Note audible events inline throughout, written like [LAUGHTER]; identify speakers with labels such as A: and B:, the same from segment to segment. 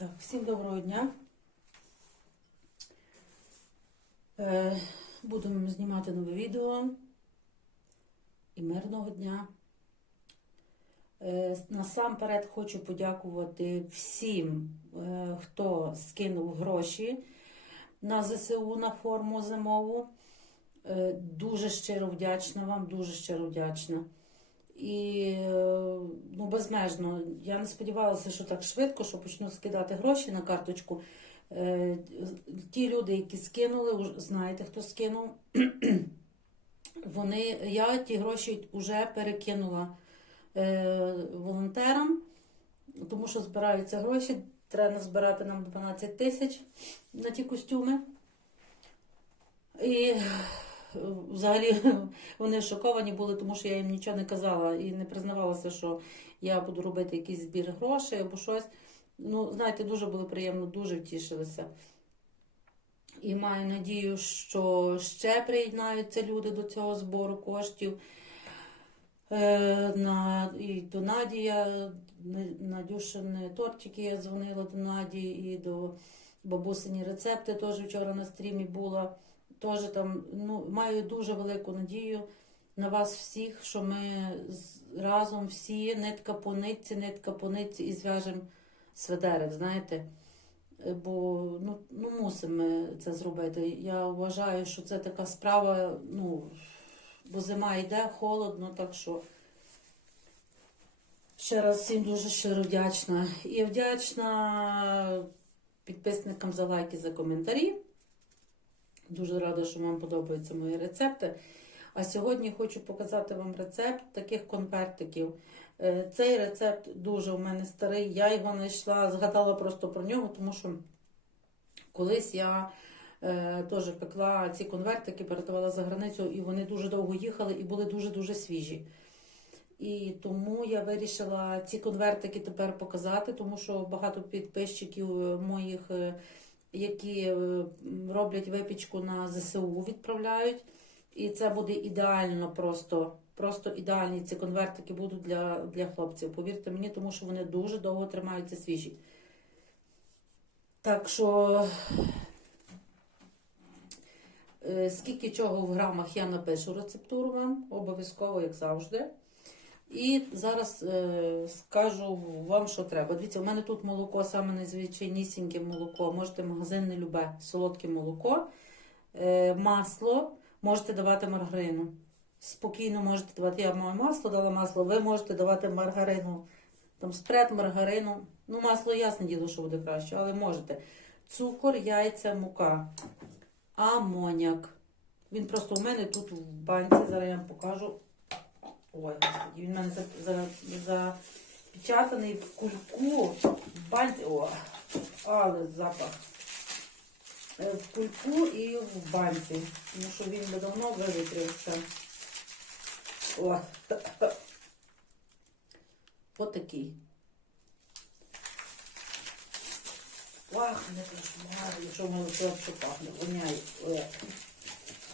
A: Так, всім доброго дня. Е, будемо знімати нове відео і мирного дня. Е, насамперед хочу подякувати всім, е, хто скинув гроші на ЗСУ на форму зимову. Е, дуже щиро вдячна вам, дуже щиро вдячна. І е, ну, безмежно. Я не сподівалася, що так швидко, що почну скидати гроші на карточку. Е, Ті люди, які скинули, знаєте, хто скинув, [CLEARS THROAT] вони, я ті гроші вже перекинула е, волонтерам, тому що збираються гроші. Треба назбирати нам 12 тисяч на ті костюми. І взагалі [LAUGHS] вони шоковані були, тому що я їм нічого не казала і не признавалася, що я буду робити якийсь збір грошей або щось. Ну, знаєте, дуже було приємно, дуже втішилися. І маю надію, що ще приєднаються люди до цього збору коштів. Е, на, і до Надія, Надюшини тортики я дзвонила до Надії і до бабусині рецепти теж вчора на стрімі була. Теж там ну, маю дуже велику надію на вас всіх, що ми разом всі нитка по нитці, нитка по нитці і зв'яжемо сведерик, знаєте. Е, Бо ну, ну, мусимо це зробити. Я вважаю, що це така справа, ну, бо зима йде, холодно, так що ще раз всім дуже щиро вдячна. І вдячна підписникам за лайки, за коментарі. Дуже рада, що вам подобаються мої рецепти. А сьогодні хочу показати вам рецепт таких конвертиків. Е, Цей рецепт дуже у мене старий. Я його знайшла, згадала просто про нього, тому що колись я е, теж пекла ці конвертики, передавала за границю, і вони дуже довго їхали і були дуже-дуже свіжі. І тому я вирішила ці конвертики тепер показати, тому що багато підписчиків е, моїх, е, які е, роблять випічку на ЗСУ, відправляють. І це буде ідеально просто. Просто ідеальні ці конвертики будуть для, для хлопців. Повірте мені, тому що вони дуже довго тримаються свіжі. Так що, е, скільки чого в грамах я напишу рецептуру вам, обов'язково, як завжди. І зараз е, скажу вам, що треба. Дивіться, у мене тут молоко, саме найзвичайнісіньке молоко. Можете магазинне любе, солодке молоко, е, масло, можете давати маргарину. Спокійно можете давати. Я маю масло, дала масло, ви можете давати маргарину. Там спред, маргарину. Ну, масло ясне діло, що буде краще, але можете. Цукор, яйця, мука, амоняк. Він просто у мене тут в банці, зараз я вам покажу. Ой, господи, він в мене за- за- запечатаний в кульку, в банці. О, але запах. Е, В кульку і в банці, тому що він би давно вивітрився. О, [LAUGHS] отакий. Пахне кошмар, якщо воно все пахне, воняє.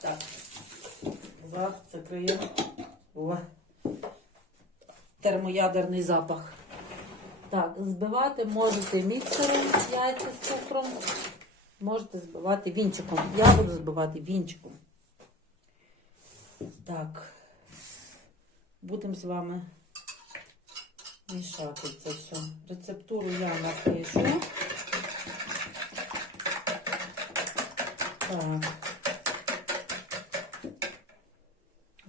A: Так, за закриємо. О. Термоядерний запах. Так, збивати можете міксером яйця з цукром, можете збивати вінчиком. Я буду збивати вінчиком. Так, будемо з вами мішати це все. Рецептуру я напишу. Так.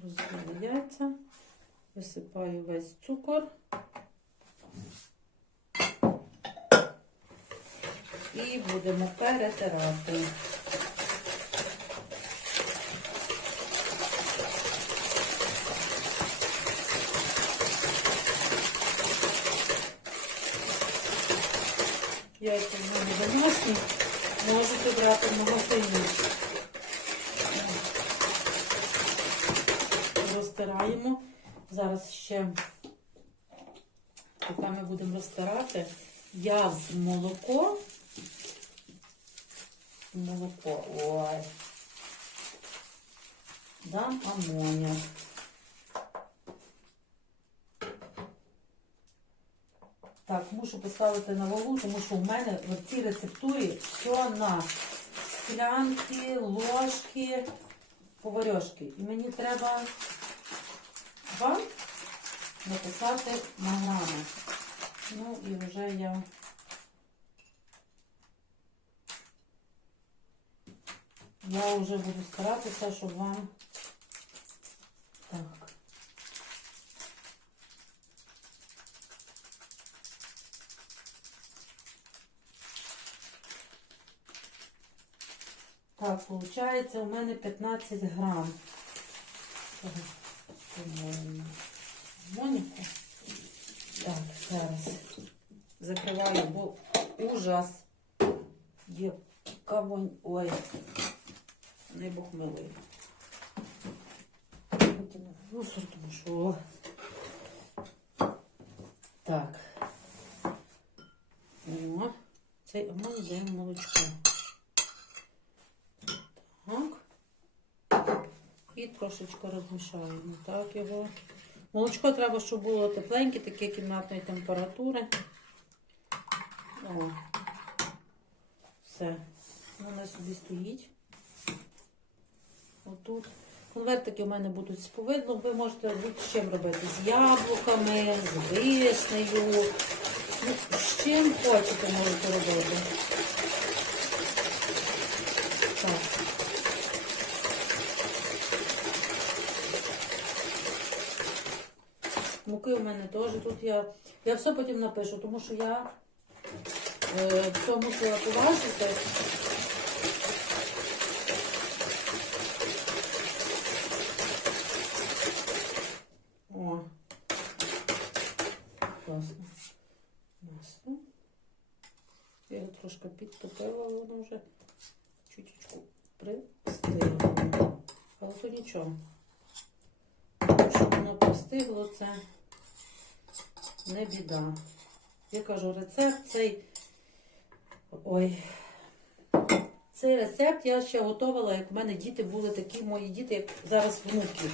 A: Розбила яйця, висипаю весь цукор. І будемо перетирати. Яйця в мене домашні, можете брати в магазині. Розтираємо. Зараз ще, поки ми будемо розтирати, я в молоко. Молоко. Ой. Дам амоняк. Так, мушу поставити на вагу, тому що в мене в цій рецептурі все на склянки, ложки, поварьошки. І мені треба вам написати на грами. Ну і вже я. Я вже буду старатися, щоб вам так. Так, виходить, у мене 15 грам. Моніку. Так, зараз. Закриваю, бо ужас. Яка вонь. Ой. Не Бог милий. Мусор, тому що. Так. О, цей оман молочко. Так. І трошечки розмішаємо. Так його. Молочко треба, щоб було тепленьке, таке кімнатної температури. О. Все. Воно собі стоїть. Отут. Конвертики у мене будуть з повидлом. Ви можете будь з чим робити. З яблуками, з вишнею. Ну, з чим хочете можете робити. Так. Муки у мене теж тут я. Я все потім напишу, тому що я е, все мусила поважити. О. Я трошки підтопила, воно вже чуточку пристигло. Але то нічого. Щоб воно пристигло, це не біда. Я кажу, рецепт цей. Ой. Цей рецепт я ще готувала, як в мене діти були такі мої діти, як зараз внуки.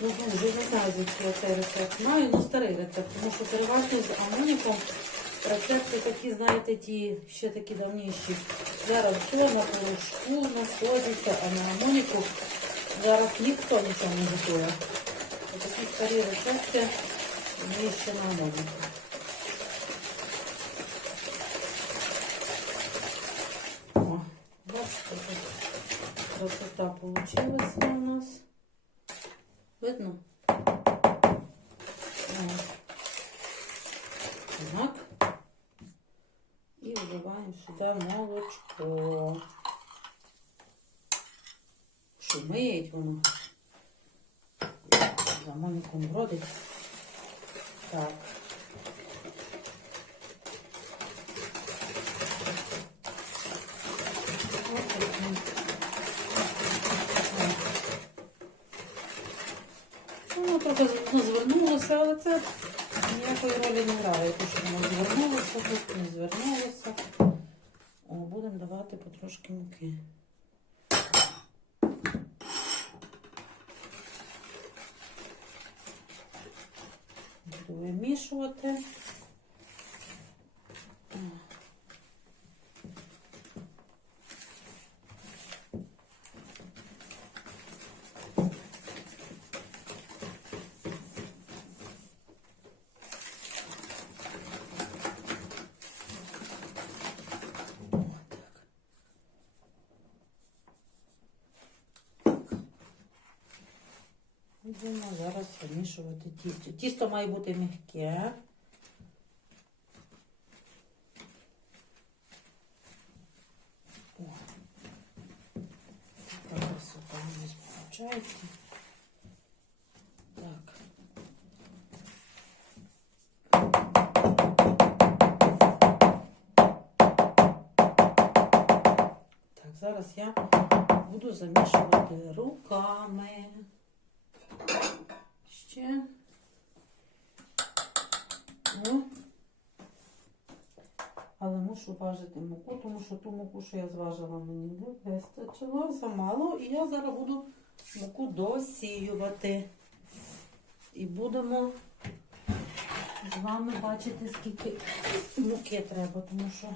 A: Ну, вже не знаю, звідки я цей рецепт маю, ну старий рецепт, тому що переважно з амоніком рецепти такі, знаєте, ті ще такі давніші. Зараз все на порошку знаходиться, а на амоніку зараз ніхто нічого не готує. Такі старі рецепти ми ще на амоніку. О, бачите, тут красота получилась у нас. Видно? Так. І вливаємо сюди молочко. Шумить воно. За маленьком бродить. Так. Ось так воно. Воно трохи ну, звернулося, але це ніякої ролі щоб воно звернулося, тут не звернулося. О, будемо давати потрошки муки. Буду вимішувати. Будемо зараз замішувати тісто. Тісто має бути м'яке. Така красота у нас виходить. Так. Так, зараз я буду замішувати руками. Ще. Ну. Але мушу важити муку, тому що ту муку, що я зважила, мені не вистачило замало. І я зараз буду муку досіювати. І будемо з вами бачити, скільки муки треба, тому що.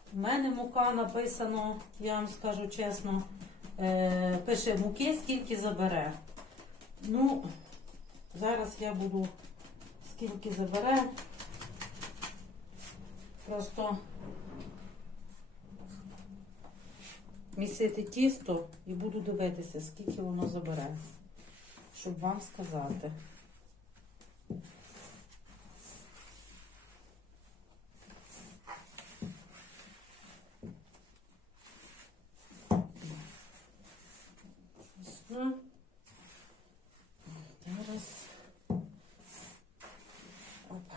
A: У мене мука написано, я вам скажу чесно, е, пише муки, скільки забере. Ну, зараз я буду скільки забере. Просто місити тісто і буду дивитися, скільки воно забере, щоб вам сказати. Ясно. Зараз. Опа.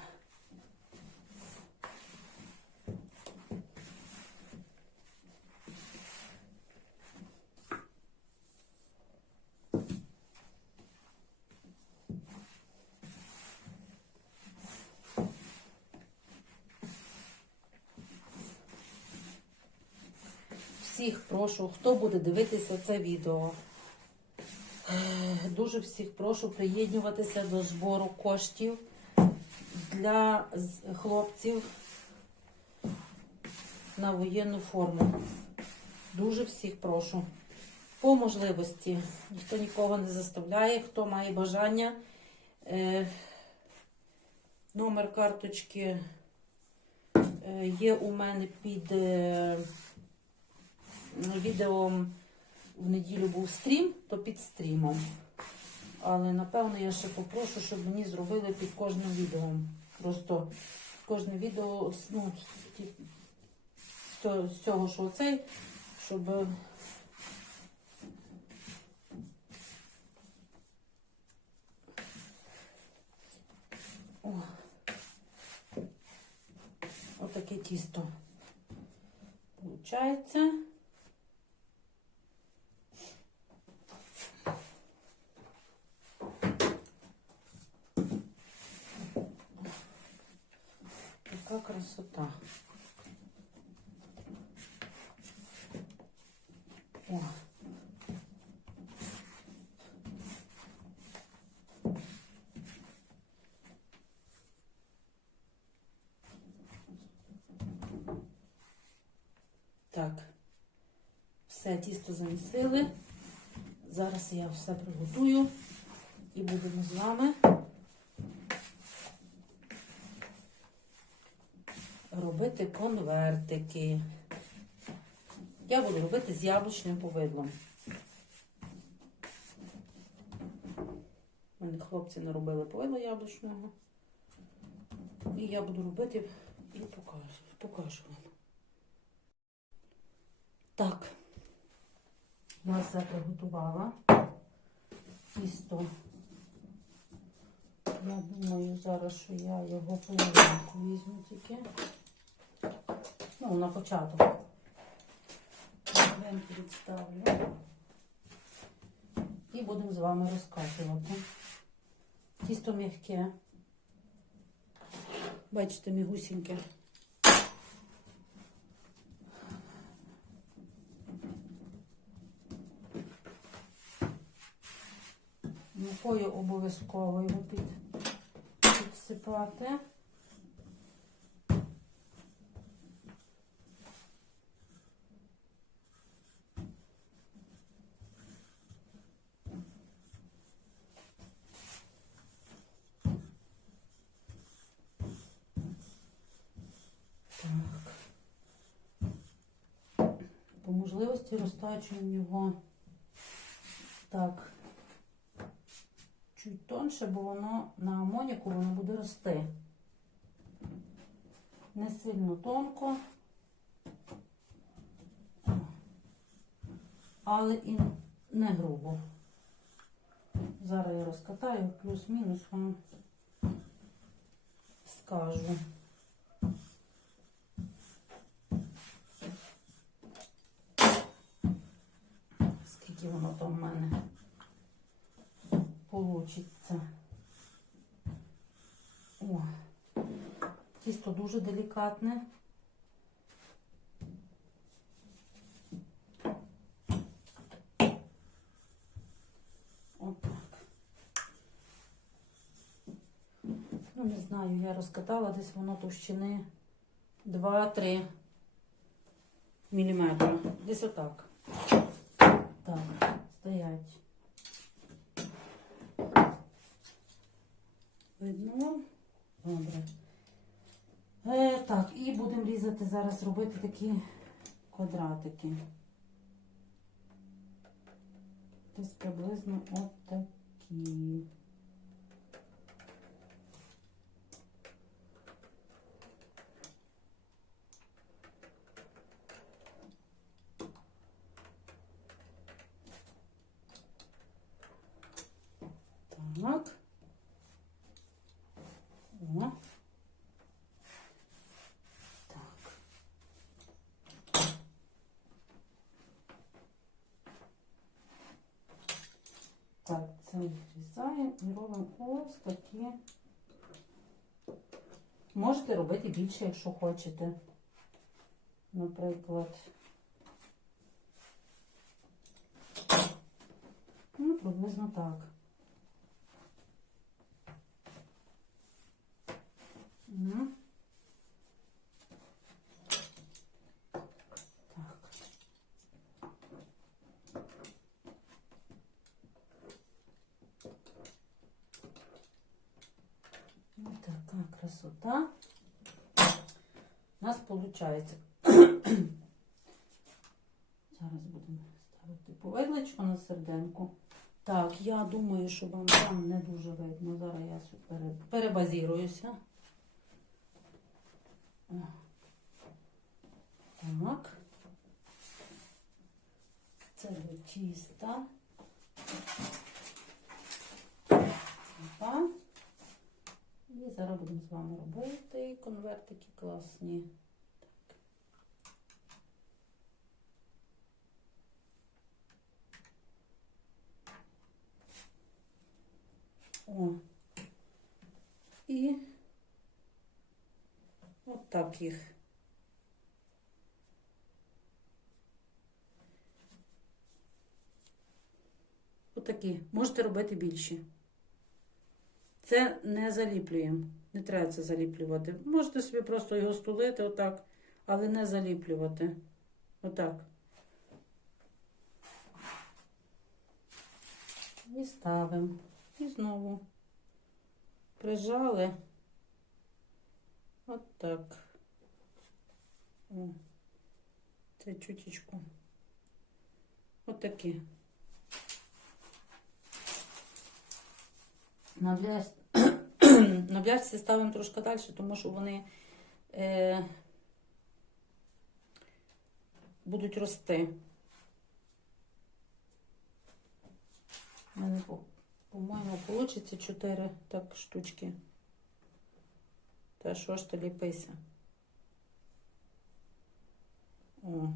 A: Всіх прошу, хто буде дивитися це відео. Дуже всіх прошу приєднуватися до збору коштів для хлопців на воєнну форму. Дуже всіх прошу. По можливості. Ніхто нікого не заставляє, хто має бажання. Е, Номер карточки е, є у мене під е, відео в неділю був стрім, то під стрімом. Але напевно я ще попрошу, щоб мені зробили під кожним відео. Просто кожне відео ну, з цього- що оцей, щоб. О. Отаке тісто. Получається. Яка красота. О. Так, все тісто замісили. Зараз я все приготую і будемо з вами робити конвертики. Я буду робити з яблучним повидлом. У мене хлопці наробили повидло яблучного. І я буду робити і покажу, покажу вам. Так, я все приготувала. Тісто. Я думаю зараз, що я його половинку візьму тільки. Ну, на початок. Половинку відставлю. І будемо з вами розкатувати. Тісто м'яке. Бачите, мігусіньке. Мукою обов'язково його під, підсипати. Так. По можливості розтачуємо його так чуть тонше, бо воно на амоніку воно буде рости. Не сильно тонко, але і не грубо. Зараз я розкатаю, плюс-мінус вам скажу. Скільки воно там в мене получиться. О, тісто дуже делікатне. Отак. Ну, не знаю, я розкатала десь воно товщини 2-3 міліметри. Десь отак. Так, стоять. Видно? Добре. Е, так, і будемо різати зараз, робити такі квадратики. Десь приблизно от такі. Так. О. Так. Так, це відрізаємо і робимо ось такі. Можете робити більше, якщо хочете. Наприклад. Ну, приблизно так. Красота. У нас получается. [COUGHS] Зараз будемо ставити повидличку на серденьку. Так, я думаю, що вам там не дуже видно. Зараз я перебазіруюся. О. Так. Це до тіста. Опа. І зараз будемо з вами робити конвертики класні. Так. О. І от так їх. Отакі. Можете робити більші. Це не заліплюємо. Не треба це заліплювати. Можете собі просто його стулити отак, але не заліплювати. Отак. І ставимо. І знову прижали. Отак. О. Це чутічку. Отакі. На бляс... На бляшці ставимо трошки далі, тому що вони е... будуть рости. У мене, по- по-моєму, вийде 4 так штучки. Та що ж ти ліпися? О.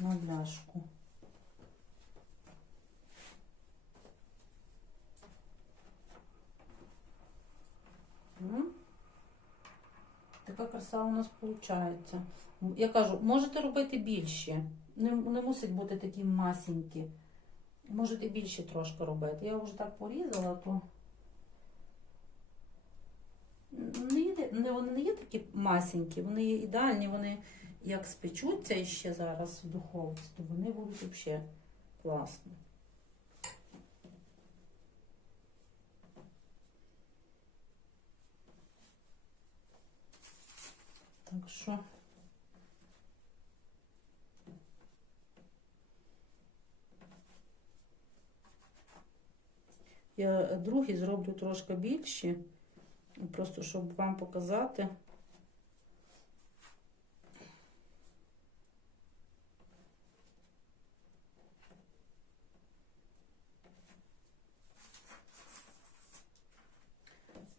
A: На бляшку. Така краса у нас виходить. Я кажу, можете робити більші. Не, не мусить бути такі масенькі. Можете більше трошки робити. Я вже так порізала, то не є, не, вони не є такі масенькі, вони є ідеальні, вони як спечуться ще зараз в духовці, то вони будуть взагалі класні. Так що. Я другі зроблю трошки більші, просто щоб вам показати.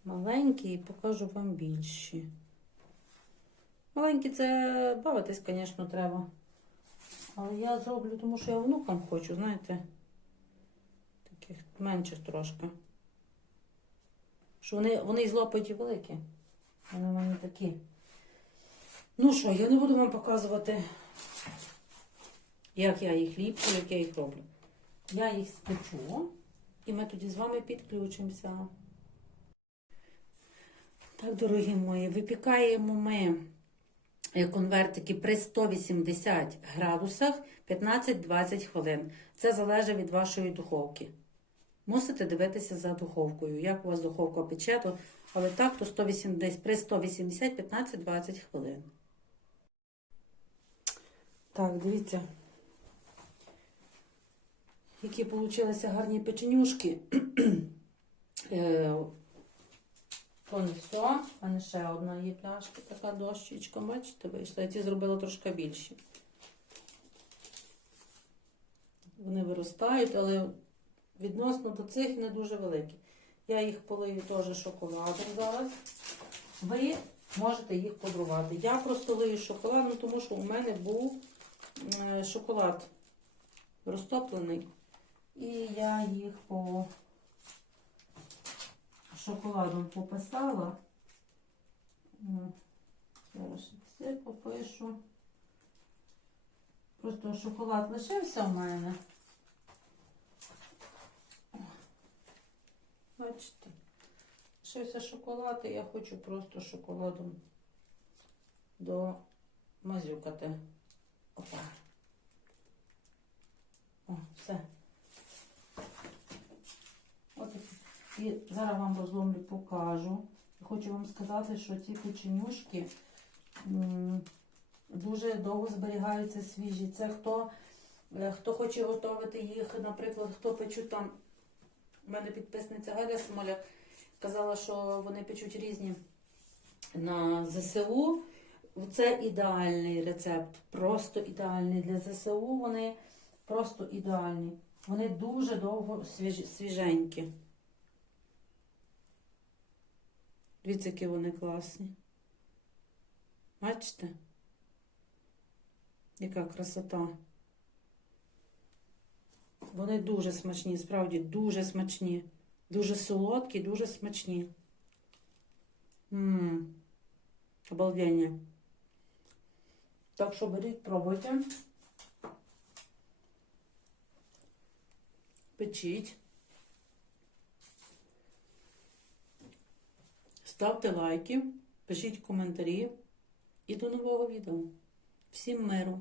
A: Маленькі і покажу вам більші. Маленькі це бавитись, звісно, треба. Але я зроблю, тому що я внукам хочу, знаєте, таких менших трошки. Що вони, вони і злопають і великі. Вони в мене такі. Ну що, я не буду вам показувати, як я їх ліплю, як я їх роблю. Я їх спечу. і ми тоді з вами підключимося. Так, дорогі мої, випікаємо ми конвертики при 180 градусах 15-20 хвилин. Це залежить від вашої духовки. Мусите дивитися за духовкою. Як у вас духовка пече, то, але так, то 180, десь при 180 15-20 хвилин. Так, дивіться, які получилися гарні печенюшки. [CLEARS THROAT] То не все, а не ще одна є пляшка, така дощечка, бачите, вийшла. Я ці зробила трошки більші. Вони виростають, але відносно до цих не дуже великі. Я їх полию теж шоколадом зараз. Ви можете їх подарувати. Я просто лию шоколадом, тому що у мене був е, шоколад розтоплений. І я їх по шоколадом пописала. Зараз це попишу. Просто шоколад лишився в мене. Бачите, лишився шоколад, і я хочу просто шоколадом домазюкати. Опа. О, все. От і зараз вам розломлю покажу. Хочу вам сказати, що ці печенюшки дуже довго зберігаються свіжі. Це хто, е, хто хоче готувати їх, наприклад, хто печуть там. У мене підписниця Галя Смоля казала, що вони печуть різні на ЗСУ. Це ідеальний рецепт, просто ідеальний для ЗСУ. Вони просто ідеальні. Вони дуже довго свіж, свіженькі. Дивіться, які вони класні. Бачите? Яка красота. Вони дуже смачні, справді дуже смачні. Дуже солодкі, дуже смачні. Ммм. Обалдення. Так що беріть, пробуйте. Печіть. Ставте лайки, пишіть коментарі і до нового відео. Всім миру!